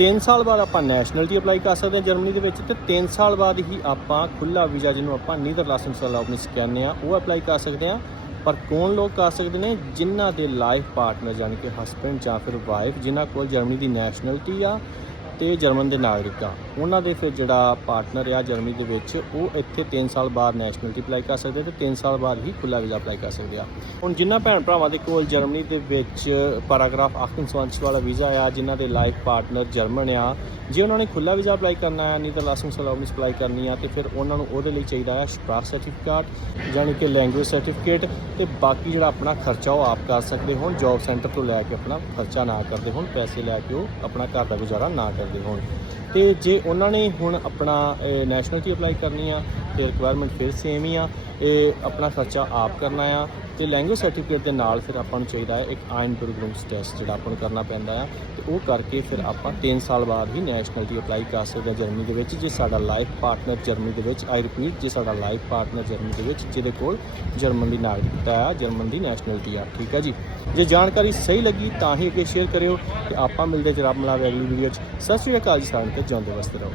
3 ਸਾਲ ਬਾਅਦ ਆਪਾਂ ਨੈਸ਼ਨਲਿਟੀ ਅਪਲਾਈ ਕਰ ਸਕਦੇ ਹਾਂ ਜਰਮਨੀ ਦੇ ਵਿੱਚ ਤੇ 3 ਸਾਲ ਬਾਅਦ ਹੀ ਆਪਾਂ ਖੁੱਲਾ ਵੀਜ਼ਾ ਜਿਹਨੂੰ ਆਪਾਂ ਨੀਦਰਲੈਂਡਸ ਵਾਲਾ ਆਪਣੀ ਕਹਿੰਦੇ ਆ ਉਹ ਅਪਲਾਈ ਕਰ ਸਕਦੇ ਹਾਂ। ਪਰ ਕੌਣ ਲੋਕ ਕਰ ਸਕਦੇ ਨੇ? ਜਿਨ੍ਹਾਂ ਦੇ ਲਾਈਫ ਪਾਰਟਨਰ ਯਾਨੀ ਕਿ ਹਸਬੰਡ ਜਾਂ ਫਿਰ ਵਾਈਫ ਜਿਨ੍ਹਾਂ ਕੋਲ ਜਰਮਨੀ ਦੀ ਨੈਸ਼ਨਲਿਟੀ ਆ ਤੇ ਜਰਮਨ ਦੇ ਨਾਗਰਿਕ ਆ। ਉਹਨਾਂ ਦੇ ਫਿਰ ਜਿਹੜਾ ਪਾਰਟਨਰ ਆ ਜਰਮਨੀ ਦੇ ਵਿੱਚ, ਉਹ ਇੱਥੇ 3 ਸਾਲ ਬਾਅਦ ਨੈਸ਼ਨਲਿਟੀ ਅਪਲਾਈ ਕਰ ਸਕਦੇ ਤੇ 3 ਸਾਲ ਬਾਅਦ ਹੀ ਖੁੱਲਾ ਵੀਜ਼ਾ ਅਪਲਾਈ ਕਰ ਸਕਦੇ ਆ। ਹੁਣ ਜਿਨ੍ਹਾਂ ਭੈਣ ਭਰਾਵਾਂ ਦੇ ਕੋਲ ਜਰਮਨੀ ਦੇ ਵਿੱਚ ਪੈਰਾਗ੍ਰਾਫ 28 ਵਾਲਾ ਵੀਜ਼ਾ ਆ ਜਿਨ੍ਹਾਂ ਦੇ ਲਾਈਫ ਪਾਰਟਨਰ ਜਰਮਨ ਆ, ਜੇ ਉਹਨਾਂ ਨੇ ਖੁੱਲਾ ਵੀਜ਼ਾ ਅਪਲਾਈ ਕਰਨਾ ਹੈ, ਨਹੀਂ ਤਾਂ ਲਾਇਸੈਂਸ ਅਲਾਉਨਸ ਅਪਲਾਈ ਕਰਨੀ ਆ, ਤੇ ਫਿਰ ਉਹਨਾਂ ਨੂੰ ਉਹਦੇ ਲਈ ਚਾਹੀਦਾ ਹੈ ਸਪਰਾਖ ਸਰਟੀਫਿਕੇਟ ਯਾਨੀ ਕਿ ਲੈਂਗੁਏਜ ਸਰਟੀਫਿਕੇਟ ਤੇ ਬਾਕੀ ਜਿਹੜਾ ਆਪਣਾ ਖਰਚਾ ਉਹ ਆਪ ਕਰ ਸਕਦੇ ਹੋਣ ਜੌਬ ਸੈਂਟਰ ਤੋਂ ਲੈ ਕੇ ਆਪਣਾ ਖਰਚਾ ਨਾ ਕਰਦੇ ਹੋਣ, ਪੈਸੇ ਲੈ ਕੇ ਉਹ ਆਪਣਾ ਘਰ ਦਾ ਗੁਜ਼ਾਰਾ ਨਾ ਕਰਦੇ ਹੋਣ। ਤੇ ਜੇ ਉਹਨਾਂ ਨੇ ਹੁਣ ਆਪਣਾ ਨੈਸ਼ਨਲ ਨੈਸ਼ਨਲਿਟੀ ਅਪਲਾਈ ਕਰਨੀ ਆ ਤੇ ਰਿਕੁਆਇਰਮੈਂਟ ਫਿਰ ਸੇਮ ਹੀ ਆ। ਇਹ ਆਪਣਾ ਖਰਚਾ ਆਪ ਕਰਨਾ ਆ ਤੇ ਲੈਂਗੁਏਜ ਸਰਟੀਫਿਕੇਟ ਦੇ ਨਾਲ ਫਿਰ ਆਪਾਂ ਨੂੰ ਚਾਹੀਦਾ ਹੈ ਇੱਕ ਆਇਨਬਰਗਰੂਮਸ ਟੈਸਟ ਜਿਹੜਾ ਆਪਾਂ ਨੂੰ ਕਰਨਾ ਪੈਂਦਾ ਆ ਤੇ ਉਹ ਕਰਕੇ ਫਿਰ ਆਪਾਂ 3 ਸਾਲ ਬਾਅਦ ਹੀ ਨੈਸ਼ਨਲਿਟੀ ਅਪਲਾਈ ਕਰ ਸਕਦੇ ਹਾਂ ਜਰਮਨੀ ਦੇ ਵਿੱਚ, ਜੇ ਸਾਡਾ ਲਾਈਫ ਪਾਰਟਨਰ ਜਰਮਨੀ ਦੇ ਵਿੱਚ ਆਈ ਰਿਪੀਟ ਜੇ ਸਾਡਾ ਲਾਈਫ ਪਾਰਟਨਰ ਜਰਮਨੀ ਦੇ ਵਿੱਚ, ਜਿਹਦੇ ਕੋਲ ਜਰਮਨ ਦੀ ਨਾਗਰਿਕਤਾ ਆ, ਜਰਮਨ ਦੀ ਨੈਸ਼ਨਲਿਟੀ ਆ, ਠੀਕ ਆ ਜੀ? ਜੇ ਜਾਣਕਾਰੀ ਸਹੀ ਲੱਗੀ ਤਾਂ ਹੀ ਅੱਗੇ ਸ਼ੇਅਰ ਕਰਿਓ ਤੇ ਆਪਾਂ ਮਿਲਦੇ ਜਨਾਬ ਮਿਲਾਂਗੇ ਅਗਲੀ ਵੀਡੀਓ 'ਚ। ਸਤਿ ਸ਼੍ਰੀ ਅਕਾਲ ਜੀ, ਸਾਰਿਆਂ ਤੇ ਜਾਂਦੇ ਵਸਦੇ ਰਹੋ।